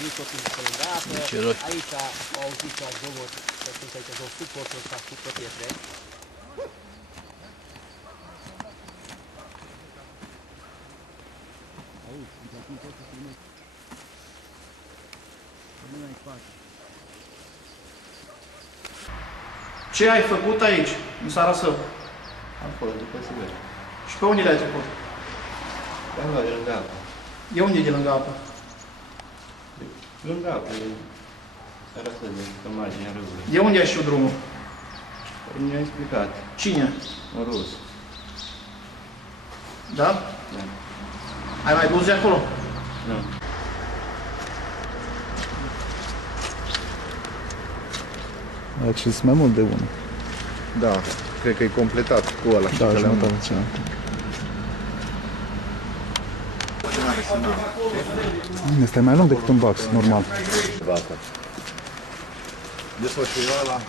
Jutotul pe lângă apă, aici au auzit la zgomot, că sunt aici două suporturi, s-a făcut pe pietre. Auzi, de acum pot să filmez. Nu mai fac. Ce ai făcut aici, în Sarasău? Acolo, după Siberia. Și pe unde le-ai trecut? Acolo, de lângă apă. E unde e de lângă apă? Lângă apă, e Sarasău, pe marginea râului. De unde ai știut drumul? Păi mi-a explicat, Cine? în rus. Da? Da. Ai mai dus de acolo? Nu. Acces mai mult de unul. Da, cred că e completat cu ăla. Da, jumătate de cealaltă. Este mai lung decât un box, normal. Desfășurarea la